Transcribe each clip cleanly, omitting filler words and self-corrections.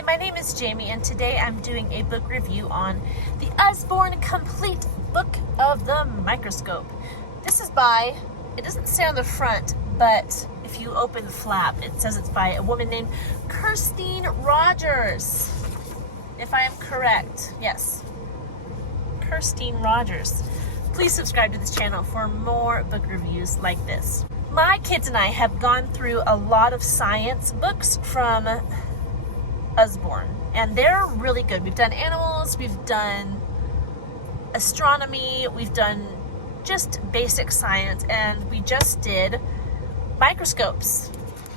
Hi, my name is Jamie, and today I'm doing a book review on the Usborne Complete Book of the Microscope. This is by, it doesn't say on the front, but if you open the flap, it says it's by a woman named Kirstine Rogers. If I am correct, yes. Kirstine Rogers. Please subscribe to this channel for more book reviews like this. My kids and I have gone through a lot of science books from Usborne, and they're really good. We've done animals, we've done astronomy, we've done just basic science, and we just did microscopes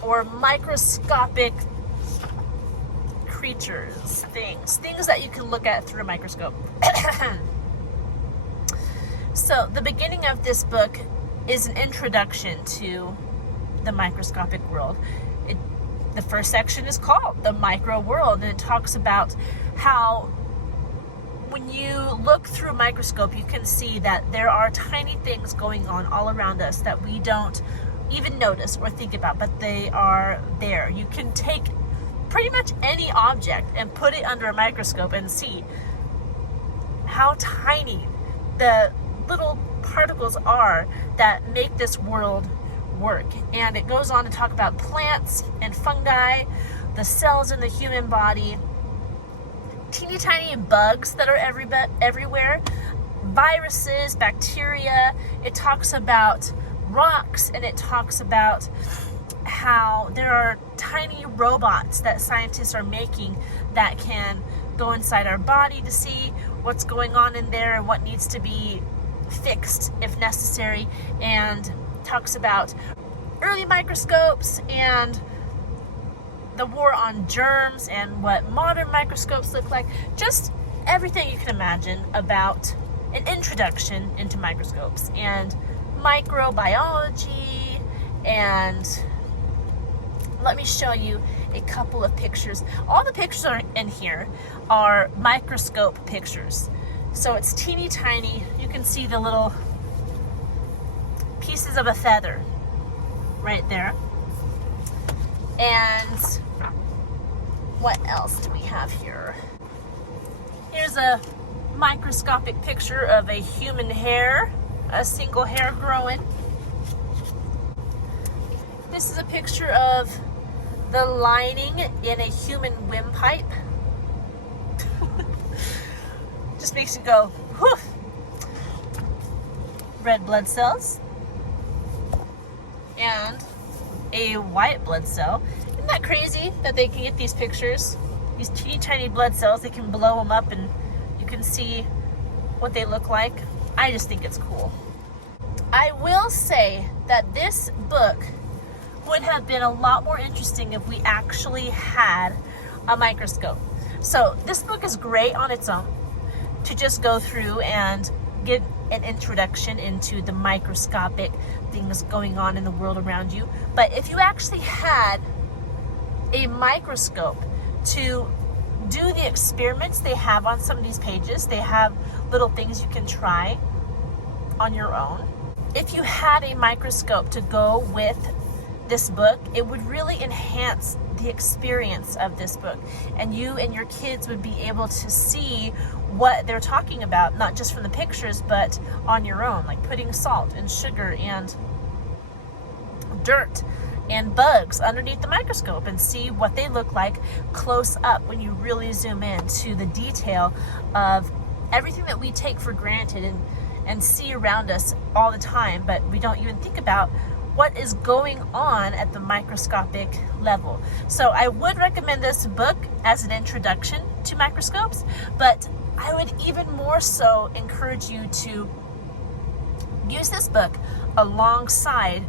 or microscopic creatures, things that you can look at through a microscope. So the beginning of this book is an introduction to the microscopic world. The first section is called The Micro World, and it talks about how when you look through a microscope, you can see that there are tiny things going on all around us that we don't even notice or think about, but they are there. You can take pretty much any object and put it under a microscope and see how tiny the little particles are that make this world work. And it goes on to talk about plants and fungi, the cells in the human body, teeny tiny bugs that are everywhere, viruses, bacteria. It talks about rocks, and it talks about how there are tiny robots that scientists are making that can go inside our body to see what's going on in there and what needs to be fixed if necessary, and talks about early microscopes and the war on germs and what modern microscopes look like. Just everything you can imagine about an introduction into microscopes and microbiology. And let me show you a couple of pictures. All the pictures are in here are microscope pictures. So it's teeny tiny. You can see the little pieces of a feather right there. And what else do we have here? Here's a microscopic picture of a human hair, a single hair growing. This is a picture of the lining in a human windpipe. Just makes you go, whew. Red blood cells and a white blood cell. Isn't that crazy that they can get these pictures? These teeny tiny blood cells, they can blow them up and you can see what they look like. I just think it's cool. I will say that this book would have been a lot more interesting if we actually had a microscope. So this book is great on its own to just go through and get an introduction into the microscopic things going on in the world around you. But if you actually had a microscope to do the experiments they have on some of these pages, they have little things you can try on your own. If you had a microscope to go with this book, it would really enhance the experience of this book, and you and your kids would be able to see what they're talking about, not just from the pictures, but on your own, like putting salt and sugar and dirt and bugs underneath the microscope and see what they look like close up when you really zoom in to the detail of everything that we take for granted and see around us all the time, but we don't even think about what is going on at the microscopic level. So I would recommend this book as an introduction to microscopes, but I would even more so encourage you to use this book alongside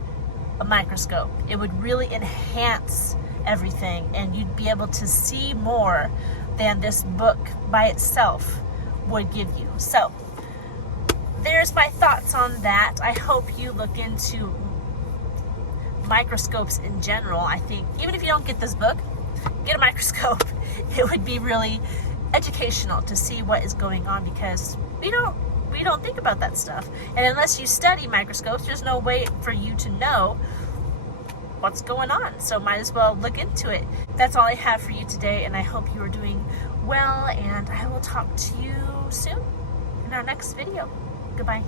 a microscope. It would really enhance everything, and you'd be able to see more than this book by itself would give you. So there's my thoughts on that. I hope you look into microscopes in general. I think even if you don't get this book, get a microscope. It would be really educational to see what is going on, because we don't think about that stuff. And unless you study microscopes, there's no way for you to know what's going on. So might as well look into it. That's all I have for you today, and I hope you are doing well, and I will talk to you soon in our next video. Goodbye.